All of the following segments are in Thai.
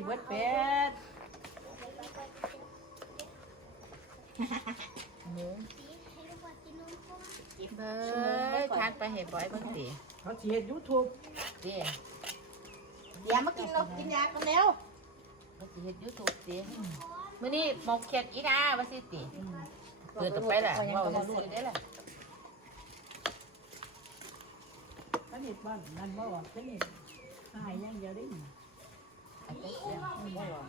สิเบิดเป็ดหมูเบ้ยทานไปเห็ดบ่อยเบิ่งติเขาสิเฮ็ด YouTube ติเดี๋ยวมากินนกกินยากันแล้วมันสิเฮ็ด YouTube ติมื้อนี้หมกเขียดอีดาว่าสิติเปิดต่อไปล่ะเว้าซื่อๆได้ล่ะเขาเฮ็ดบ้านนั่นบ่ว่าเขาเฮ็ดหายอย่างเดียวได้ นี่อันนี้เสียงบ่ว่า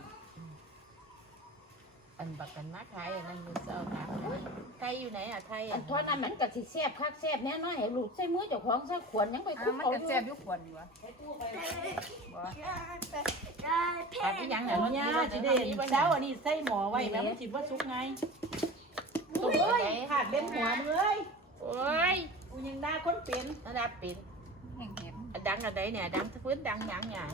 อันบักกันมาไทยอันนั้นมื้อเช้าถามว่าไทยอยู่ไหนอะไทยอัอะนเพราะนั้นมันก็สิแซ่บคักแซ่บแน่นอนให้ลูกใส่มือเจ้าของซะขวนยังไปอ่าคุกมันเอาก็อยู่แซ่บอยู่ขวดอยู่วะปากอีหยังน่ะเอามันย่าสิสิได้ได้เห็นเช้าอันนี้ใส่หม้อไว้แล้วมันสิบ่สุกไงตุ้มเอ้ยไหนขาดเล่นหัวมึงเอ้ยโอ้ยกูยังด่าคนเป็นระดับปิดแห้งเห็นอันดังอันใดเนี่ยดังพื้นดังหยังหยัง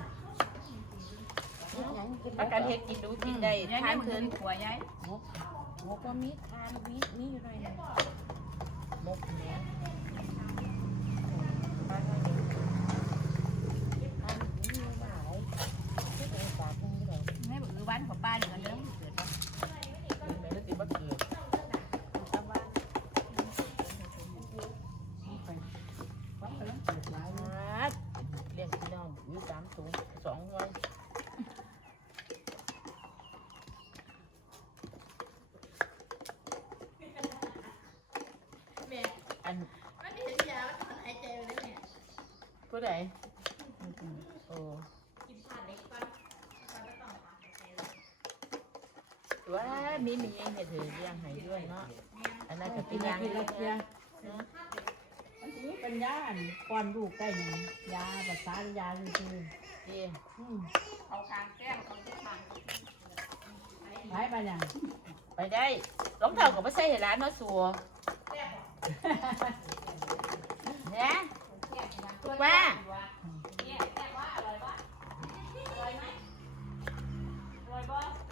ประกันเฮ็ดกินดูกินได้ยายทานมันเพิ่นมีขัวยายหมูก็มีทานมีมีอยู่หน่อยหนึง หมกแหนม ทานมีอยู่หลายที่เป็นปากนึงเลย ให้บอกอือวันของป้าเหนือเดิมเกิดว่า แม่นสิบ่เกิด ความกำลังเกิดหลาย มาเลี้ยงพี่น้องอยู่สามสูงสองวัน อันผู้ใดโอ้ว่ามีมีเห็ดถือเลี้ยงให้ด้วยเนาะอันนั้นก็กิเป็นนยายังกินละเทียมันสิมีปัญญาอันป้อนลูกได้หยังยาภาษายาซื่อดีๆอืมเอาคางแก้มเอาที่คางหายไปหยังไปได้รองเท้าก็ไม่ใส่ให้ร้านเนาะสัว เนี่ยว่า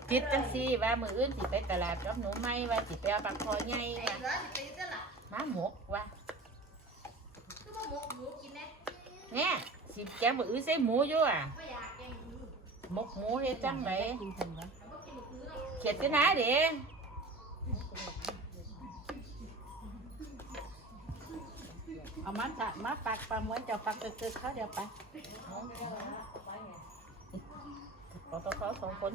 คิดจังซีว่ามืออื่นสิไปตลาดกับหนูไหมว่าสิไปเอาปลาคอใหญ่ว่ะมาหมกว่ะเนี่ยสิแกมืออื่นใส่หมูอยู่อะหมกหมูเฮ็ดจังไหนกินถึงวะเขียดจะนะเด้ เอามันจะมาปักปลาหมวนจะปักตึกๆเขาเดี๋ยวไปขอตัวเขาสองคน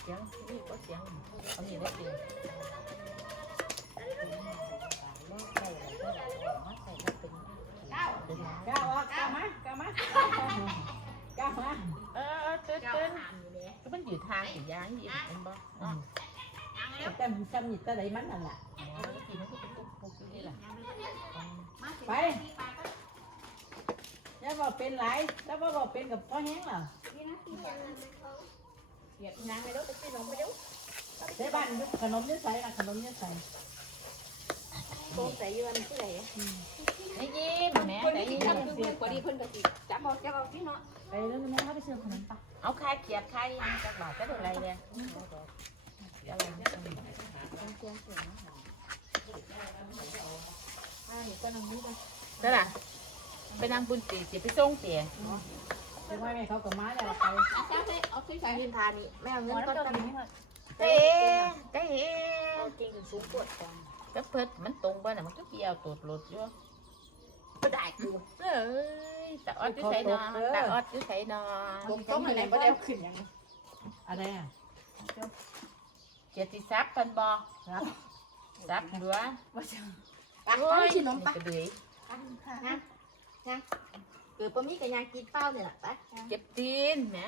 เสียงนี่ก็เสียงเอานี่ได้เสียงก้าวก้าวมาก้าวมาก้าวมาเออตื่นตื่นก็มันอยู่ทางอีกอย่างอีกเห็นบ่ อ๋อแต่จำหยิบตะไดมันนั่นแหละกินมันก็เป็นตุ๊กปุ๊กอยู่นี่แหละไปแล้วบอกเป็นไรแล้วบอกบอกเป็นกับพ่อแห้งเหรอ เหยียบนางไปแล้วไปซื้อนมไปแล้วใช้บ้านยุขนมเยอะใส่ละขนมเยอะใส่โกงใส่ยืนที่ไหนไม่ยิ้มแม่คนได้ที่ยิ้มทำคือพอดีเพิ่นก็สิจับเอาจับเอาที่เนาะไปแล้วแม่เขาไปซื้อขนมปะเอาคายเขียดคายยังจักบาทก็ได้ไรเนี่ยอะไรเนี่ยอ่านี่ก็นำนี้กันนั่นน่ะไปนั่งบุญตีสิไปส่งเตี๋ยถึงว่าแม่เขากับม้าแล้วไปเอาใส่เอาใส่ยืนทานี่แม่เอาเงินก้อนกันเต้เต้เก่งสูงปวดจังก็เพิดมันตรงบ่น่ะมันก็เกี่ยวตูดหลุดอยู่ก็ได้กูเอ้ยตาออดอยู่ไสนอนตาออดอยู่ไสนอผมต้องอะไรบ่ได้ขึ้นยังอะไรอะ เกียรติทรัพย์เพิ่นบ่ครับทรัพย์เหลืออะโอ้ยชินมปะกระเดือยนะนะเกิดปมีกับยางกินเป้าเนี่ยแหละไปเจ็บตีนแหม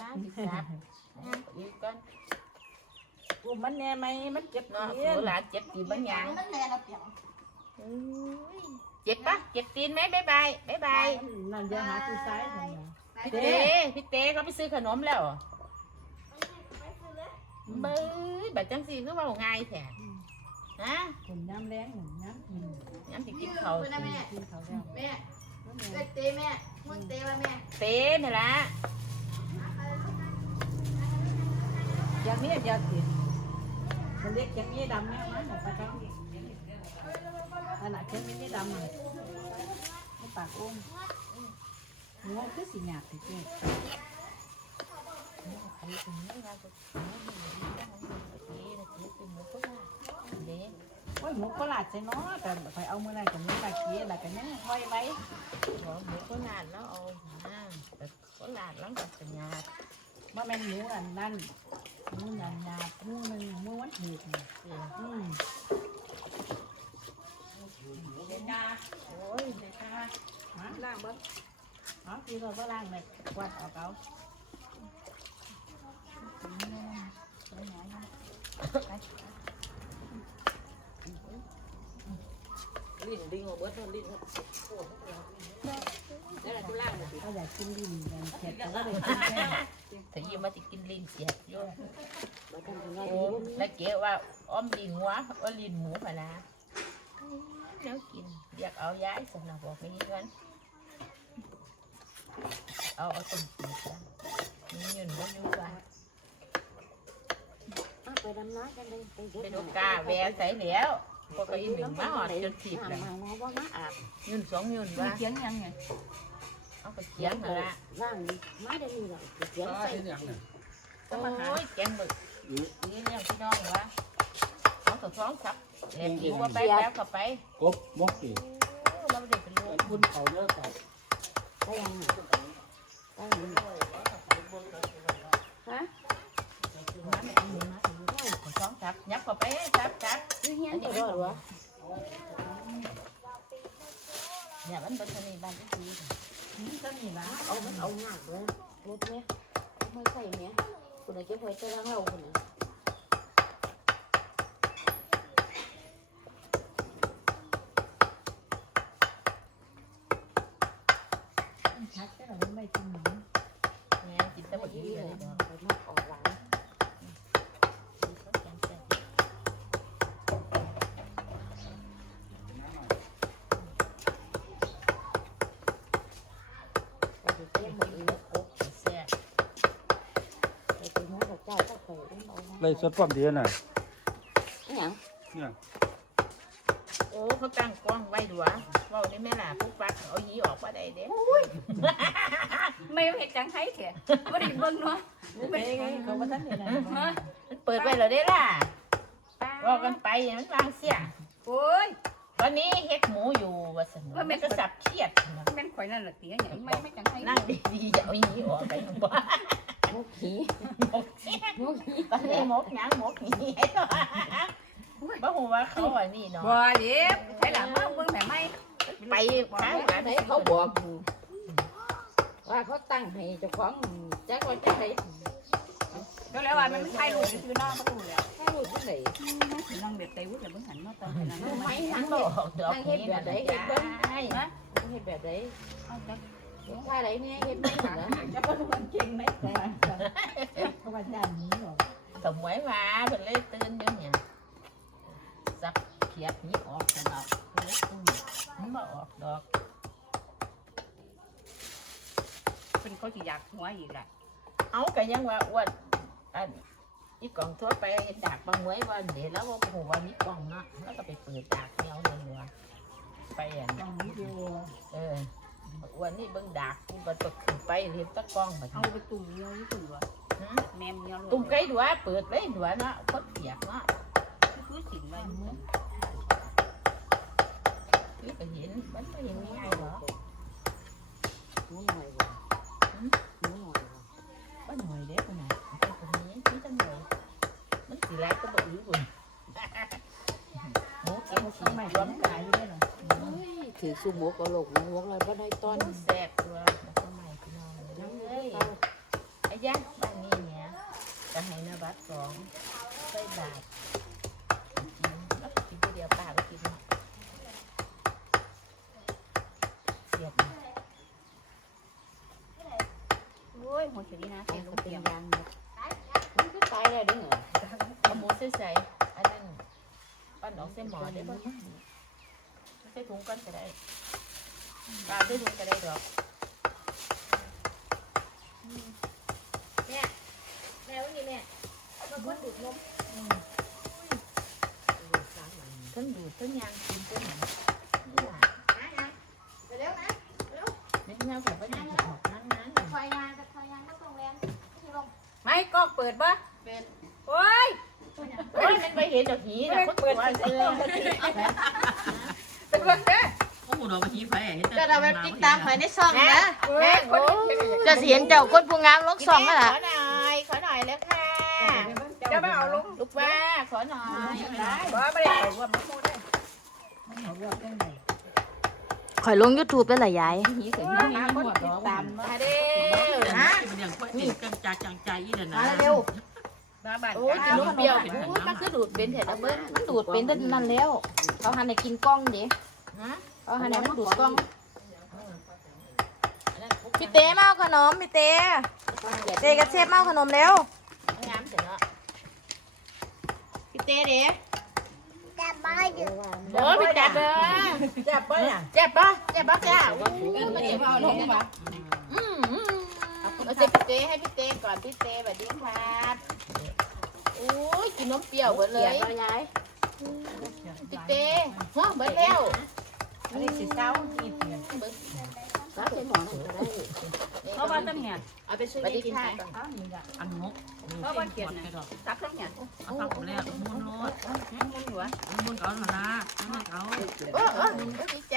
น้าสิทรัพย์นะอีกก่อนกูมันแน่ไหมมันเจ็บเนาะเนาะโหลานเจ็บตีนบางอย่างมันแน่ละเปียงเอ้ยเจ็บปะเจ็บตีนไหมบ๊ายบายบ๊ายบายนั่นเดี๋ยวหาที่ซ้ายทำไงพี่เต้พี่เต้เขาไปซื้อขนมแล้ว เบ้ยบัดจังสีคือว่าง่ายแท้ฮะผมย้ำแรงหนึ่งย้ำอืมงั้นสิกินเขาวสิกินเขาแล้วแม่เอ้ยเตแม่มึงเตว่าแม่เต้นี่ละอย่างนี้เดียวสิมันเล็กอย่างนี้ดำแม่มันแบบปลาจ้องขนาดแค่นี้ดำอะปากอ้งหัวคือสิหยาบสิเจ๊ไอ้ตรงนี้ว่าจะนี่นะจีเป็นหมูก็ว่าเด้โอ้ยหมูก็หลาดใส่เนาะแต่ไปเอามือไหนกับมือปลาเคี้ยอะไรกันเนี่ยห้อยไว้หัวหมูก็นานแล้วเอามาแต่ก็นานแล้วกับสัญญาว่าแม่นหมูอันนั่นหมูนันหยาบหมูหนึ่งหมูวันถือนี่เอออืมเด็ดดาโอ้ยเด็กค่ะฮะล่างเบิ้งเอาที่เราเบิ้งล่างเลยกวาดเอาเขาลิ้นดึงออกเบิดลิ้นแล้วเราจะล่างหมดเขาอยากกินดินกันเข็ดแต่ว่าได้กินแค่ถ้ายิ้มมาจะกินลิ้นเสียบอยู่เราทำยังไงโอ้แล้วเก๋ว่าอ้อมลิ้นหัวอ้อลิ้นหมูพะนะแล้วกินเรียกเอาย้ายสำนักบอกไม่เงินเอาเอาต้มจีบกันมีเงินบ่อยู่บ้าน ไปดำน้ำกันเลยไปเป็นโอกาแววใส่แล้วพวกก็อีหนึ่งมาหอดจนถีบมาเลยมาว่ามาอาบยืนสองยืนมีว่าเขียงยังไงเอาไปเขียงนั่นละล่างมาได้นี่แหละเสียงใส่โอ้ยแกงบึกนี่เรื่องพี่น้องวะเอาตัวท้องครับเล่นดีว่าไปแล้วก็ไปกบมกสิโอ้เราไม่ได้เป็นลูกคุณเขาเลิกกับได้ยังได้ยังฮะ มาไม่กินมาถึง ลูกตัวท้องครับยับเข้าไปจับจับยืนยันตัวรอดวะอย่ามันเป็นชนีบ้านที่ดีนี่ก็มีละเอามันเอาหนักเลยรถเนี่ยไม่ใส่เนี่ยคุณไหนจะไปจะล้างเราคุณไหนชักแต่เราไม่กินหมูแม่กินแต่บดดีดีเลเลย ย ไปมาออกหลังไปดูเต้นหมดเลยกบ แซ่บ ไปดูหัวกับเจ้าก็เคยเล่นเอา ไล่สดความเดียวน่ะอย่างเนี่ยโอ้เขาตั้งกล้องไว้ดูวะว่านี่แม่ล่ะปุ๊บปั๊บเอายีออกมาได้เด้ไม่เห็ดจังไห้เถอะไม่ได้เบิ่งเนาะไม่ไงเขาก็ท่านเนี่ยนะมันเปิดไว้แล้วได้ล่ะว่ากันไปมันวางเสียโอ้ยตอนนี้เฮ็ดหมูอยู่ว่าสนุกมันก็สับเครียดนะแม่นข่อยนั่นแหละเตี๋ยอย่างไม่ไม่จังไห้นั่งดีๆอย่าเอายีออกไปบ่มุกผีห มกเสียมุกผีตอนนี้หมกหยังหมกหีไอ้ตัวบ่ฮู้ว่าเขาว่านี่เนาะบ่เด็บใช่หลังมาเบิ่งแม่ไม่ไปทางการไหนเขาบอกว่าเขาตั้งให้เจ้าของจักว่าจังไดก็แล้วว่ามันไม่ใช่ลูกคือน้องก็รู้แล้วให้รู้จังไดคือน้องเด็ดไตวุ้นอย่าเบิ่งหันมาตอนนั้นรู้ไหมมัทั้นงบ่เฮ็ดออกดอกนี้แบบใดเฮ็ดเบิ่งให้เฮ็ดแบบใดเอาจัก ท่าใดเนี่ยเฮ็ดไหมเหรอจะเป็นคนเก่งไหมก่อนเขาว่าจานนี้หรอกสมไวยว่าเพิ่นเลยตื่นอยู่เนี่ยสับเขียดนี้ออกดอกมันบ่ออกดอกเป็นเขาสิอยากหัวอีกแหละเอาก็ยังว่าอ้วนอันอีกล่องทั่วไปดากบางไว้ว่าเดี๋ยวแล้วว่าโหว่ามีกล่องเนาะแล้วก็ไปเปิดดากเนี้ยวเลยว่ะไปอันต้องวิดีโอ เอออ้วนนี่เบิ่งดากกูก็ตกขึ้นไปเรียนตะกล้องบัดเอานี้ไปตุ่มเงี้ยวญี่ปุ่นวะหึแมมเงี้ยวตุ้มไก่ดัวเปิดไว้ดัวเนาะคนเปียกเนาะคือสินไว้นี่ก็เห็นมันก็ยังง่ายเหรอหมูหน่อยบ่หมูหน่อยบ่ก็หน่อยเด้อคนน่ะเป็นคนนี้ที่จังเลยมันสิแลกก็บ่อื้อบุญหมูเก็บเขาสีต้องไม่รรววมมกัน ถือสุหมูกระโหลกหมูหัวอะไรบ่ได้ตต้อนนแซ่บตัวแล้วก็ใหม่พี่น้องยังเลเฮ้ยยไอ้ยะบ้านนี้เนี่ยจะให้นบัตรสองใส่บาทกินแล้วก็กินทีเดียวป้าไปกินเนาะเสียดนะโอ้ยหัวเฉลี่นะเป็เป็นนก็ลูกเป็เตีนยงยางมันก็ตายแล้วดิเหรอเอาหมูใส่ใส่อันนั้นปั้นออกใส่หมอได้ป่ะใส่ ถุงกันก็ได้ปลาใส่ถุงก็ได้ดอกแม่วันนี้แม่มาคนดูดนมทั้งดูดทั้งยางกินทั้งหนังไปแล้วนะเงาแบบว่าน่าจะออกนั้นนั้นคอยงานจะคอยงานก็ส่งแรงที่ลงไม่กล้องเปิดบ่เป็นโอ้ยโอ้ยมันไปเห็นดอกหีนะคนตัวเสือเป็นเรื่องเด้อ โอ้โหดอกหีไฟจะเราไปติดตามคอยในซองนะแม่คนนี้เป็นจะเห็นเจ้าคนผู้งามลกซองนั่นแหละขอหน่อยขอหน่อยแล้วค่ะจะมาเอาลงลูกว่าขอหน่อยบ่ไม่ได้ไปรวมมูได้คอยลง YouTube ได้หลายยายหีเสียงหีหัวดอกตามมาเด้อฮะเป็นอย่างค่อยติดจังจังจังใจอีเด้อนะมาบ้านโอ้ยกินนมเปรี้ยวอู้มันคือดูดเป็นเถอะนะเบิ้ลมันดูดเป็นแต่นั่นแล้วเขาหันให้กินกล้องเด้ฮะ เขาหันให้มันดูดกล้องพี่เต้มาเอาขนมพี่เต้เต้กับเชฟมาเอาขนมเร็วงามเสร็จแล้วพี่เต้เด้โอ้พี่จับเลยจับไปอะเจ็บปะเจ็บปะจ้าอู้มาเดี๋ยวเอาลงมาอืมอืมเอาเซ็พี่เต้ให้พี่เต้ก่อนพี่เต้สวัสดีครับโอ้ยกินนมเปรี้ยวหมดเลยยายพี่เต้ฮะเบิดแล้ว อันนี้สิเศร้าอีเพียงรับใช้หมอนก็ได้เขาว่าตั้งเนี่ยเอาไปช่วยสวัสดีกินค่ะไปก่อนเอานี่ละอันงกเขาว่าเกียรติไปดอกซับทั้งเนี่ยเอาตับแล้วมุนโลดมุนหัวมุนเอาหน่อยนะมุนเอาโอ้โอ้ดีใจ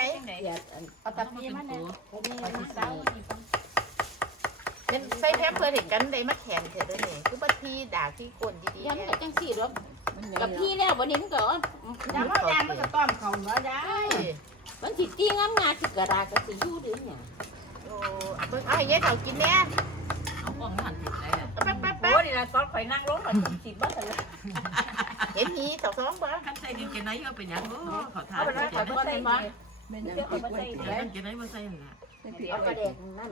เอาตะพีมาเนี่ยไปสิเศร้าอีกเป็นใส่แพมเพื่อเห็นกันได้มาแข่งเถอะด้อนี่ยคือบัดทีด่าที่ก้นดีๆยันเนี่จังสี่รถกับพี่แล้ววันนี้มันก็ยามเอายามมันก็ต้อมเขาเนาะยาใช่ มันสิตี้งามงาสิกระดาษก็สิอยู่เด้เนี่ยโอ้เบิ่งเอาให้ยายเฒ่ากินแน่เอาป้องหันติดแล้วแป๊บแป๊บแป๊โอ้บนี่ละตอนข่อยนั่งลงข่อยสิบ่ทันละเห็นหีเฒ่าท้องบ่ขั้นใส่ดินกินไหนก็เป็นอย่างโอ้เขาทาเอานไปแล้วข่อยบ่ใส่มาเป็นเดี๋ยวข่อยบ่ใส่เดี๋ยวนั่นกินไหนมาใส่หนะเอากระแดกนั่น